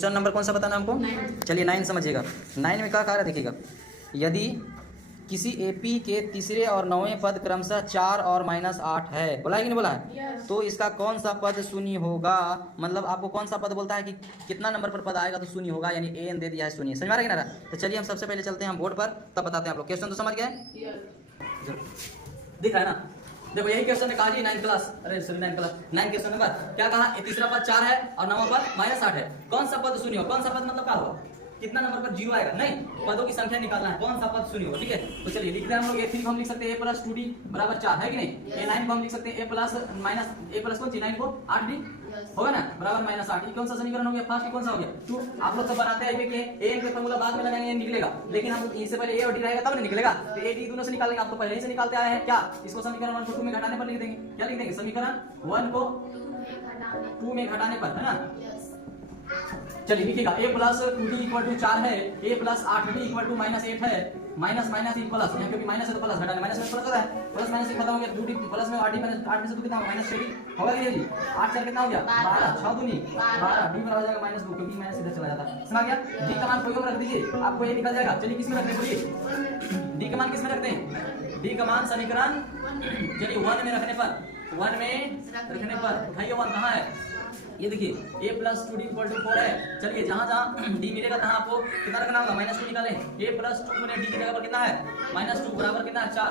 Question number कौन सा बताना हमको? चलिए 9 समझिएगा। 9 में क्या कहा है देखिएगा, यदि किसी एपी के तीसरे और नौवें पद क्रमशः 4 और -8 है, बोला है कि नहीं बोला है? तो इसका कौन सा पद शून्य होगा? मतलब आपको कौन सा पद बोलता है कि कितना नंबर पर पद आएगा तो शून्य होगा, यानी एन दे दिया है शून्य। समझ में आ रहा है कि ना? तो चलिए हम सबसे पहले चलते हैं हम बोर्ड पर, तब बताते हैं आप लोग। क्वेश्चन तो समझ गए? दिख रहा है ना? देखो यही क्वेश्चन ने कहा जी 9 क्लास, अरे सॉरी 9 क्लास 9 क्वेश्चन नंबर क्या कहा? तीसरा पद 4 है और नौवां पद -8 है। कौन सा पद शून्य हो? कौन सा पद मतलब क्या होगा? कितना नंबर पर जीरो आएगा? नहीं, पदों की संख्या निकालना है, कौन सा पद शून्य होगा। ठीक है, तो चलिए लिखते हैं हम लोग। A3 को हम लिख सकते हैं a + 2d = 4 है कि नहीं? A9 को हम लिख सकते हैं a + कौन सी 9 को 8d होगा ना, बराबर -8। ये कौन सा समीकरण हो गया? फर्स्ट कौन सा हो गया? 2। आप लोग सब बनाते हैं कि a के फॉर्मूला बाद में लगाएंगे निकलेगा, लेकिन हम इससे पहले a और d रहेगा तब नहीं निकलेगा। तो a d दोनों से निकालेंगे, आप तो पहले ही से निकालते आए हैं। क्या इसको समीकरण 1 को 2 में घटाने पर लिख देंगे? क्या लिख देंगे? समीकरण 1 को 2 में घटाने पर, है ना? चलिए लिखिएगा a + 2d = 4 है, a + 8d = -8 है, माइनस माइनस ई प्लस, यहाँ क्योंकि माइनस है तो प्लस घटाने, माइनस में प्लस होता है, प्लस माइनस से खत्म हो गया, 2d प्लस में 8d माइनस 8 में से 2 कितना होगा? -6d होगा कि नहीं? 8 4 कितना हो गया? 12, 6 दूनी 12, d बराबर हो जाएगा -2 क्योंकि माइनस इधर चला जाता है। समझ गया? d का मान कोई और रख दीजिए, आपको ये निकल जाएगा। चलिए किस में रखते हैं बोलिए? d का मान किस में रखते हैं? d का मान समीकरण चलिए 1 में रखने पर, 1 में रखने पर उठाइए 1 कहाँ है? ये देखिए a + 2d = 4 है। चलिए जहां जहां d मिलेगा तहां आपको कितना रखना होगा? -2 निकालें। a + 2 में d की जगह पर कितना है? -2 बराबर कितना है? 4।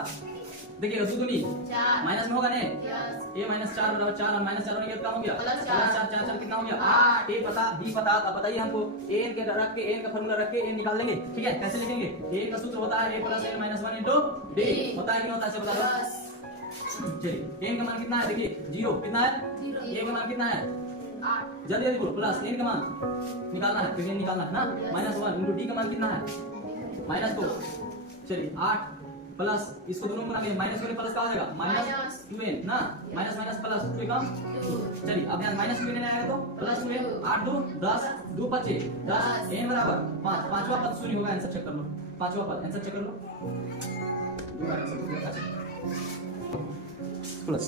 देखिए 2 दूनी 4 माइनस में होगा ने, a - 4 बराबर 4 और -4 होने के कितना हो गया? +4 4 4 कितना हो गया? 8। a पता d पता, अब बताइए हमको a के रख के a का फार्मूला रख के a निकाल लेंगे। ठीक है, कैसे लिखेंगे? a का सूत्र होता है a + a - 1 * d, होता है कि नहीं होता है? बता दो। चलिए n का मान कितना है? देखिए 0 कितना है? a का मान कितना है? 8। जल्दी जल्दी बोलो, प्लस n का मान निकालना है, क्योंकि निकालना है ना। -1 * d का मान कितना है? -2। चलिए 8 प्लस इसको दोनों को मिला के -2 प्लस का हो जाएगा -2n ना, माइनस माइनस प्लस 2 कम 2। चलिए अब यहाँ -2n आएगा तो +2n, 8 2 10, 2 5 10, n बराबर 5। पांचवा पद शून्य होगा, आंसर चेक कर लो। पांचवा पद आंसर चेक कर लो, प्लस